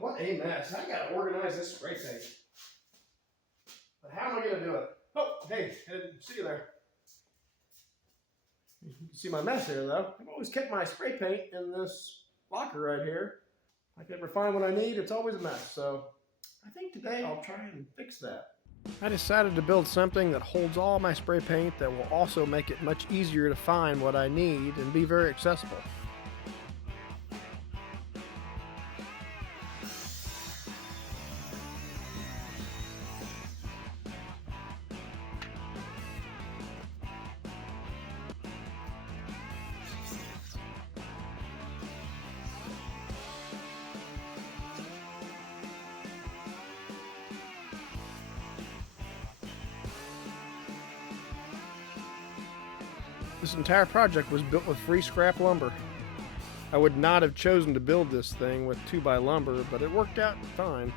what a mess. I gotta organize this spray paint. But how am I gonna do it? Oh, hey, I didn't see you there. You can see my mess here though. I've always kept my spray paint in this locker right here. I can never find what I need, it's always a mess. So I think today I'll try and fix that. I decided to build something that holds all my spray paint that will also make it much easier to find what I need and be very accessible. This entire project was built with free scrap lumber. I would not have chosen to build this thing with 2x lumber, but it worked out fine.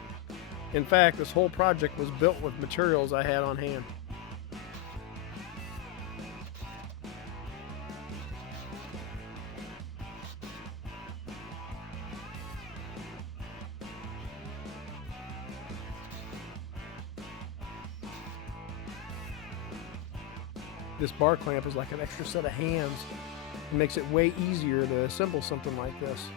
In fact, this whole project was built with materials I had on hand. This bar clamp is like an extra set of hands. It makes it way easier to assemble something like this.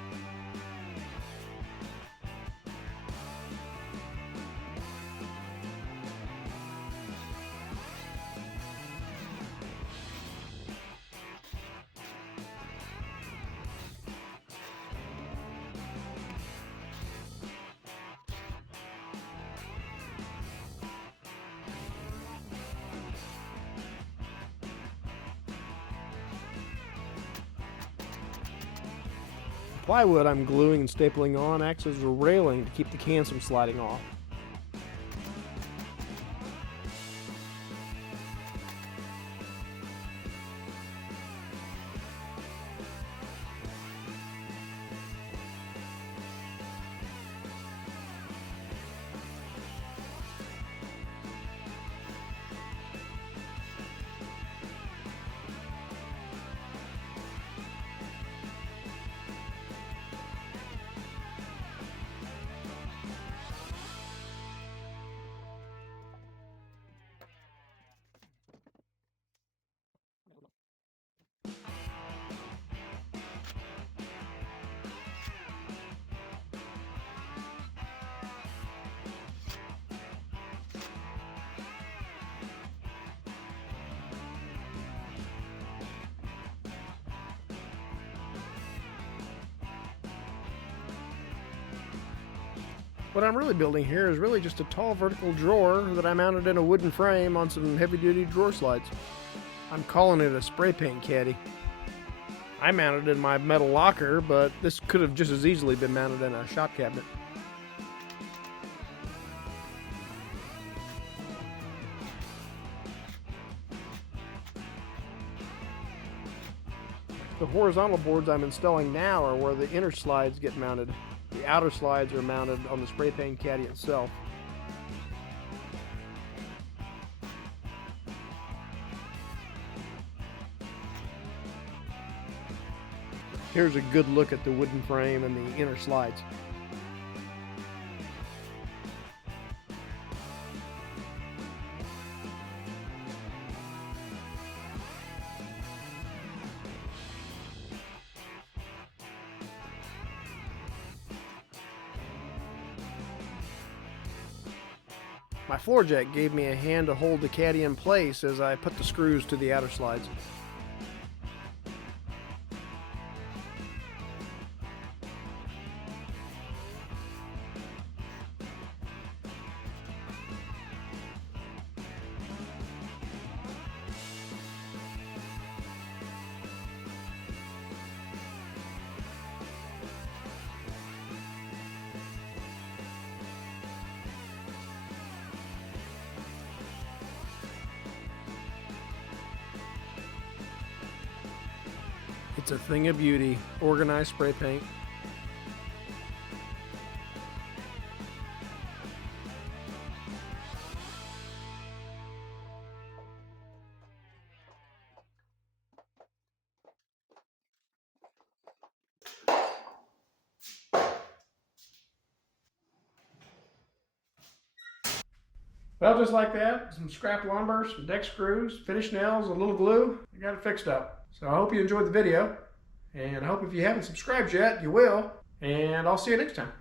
Plywood I'm gluing and stapling on acts as a railing to keep the cans from sliding off. What I'm really building here is really just a tall vertical drawer that I mounted in a wooden frame on some heavy-duty drawer slides. I'm calling it a spray paint caddy. I mounted it in my metal locker, but this could have just as easily been mounted in a shop cabinet. The horizontal boards I'm installing now are where the inner slides get mounted. The outer slides are mounted on the spray paint caddy itself. Here's a good look at the wooden frame and the inner slides. My floor jack gave me a hand to hold the caddy in place as I put the screws to the outer slides. It's a thing of beauty, organized spray paint. Well, just like that, some scrap lumber, some deck screws, finished nails, a little glue, I got it fixed up. So I hope you enjoyed the video, and I hope if you haven't subscribed yet, you will, and I'll see you next time.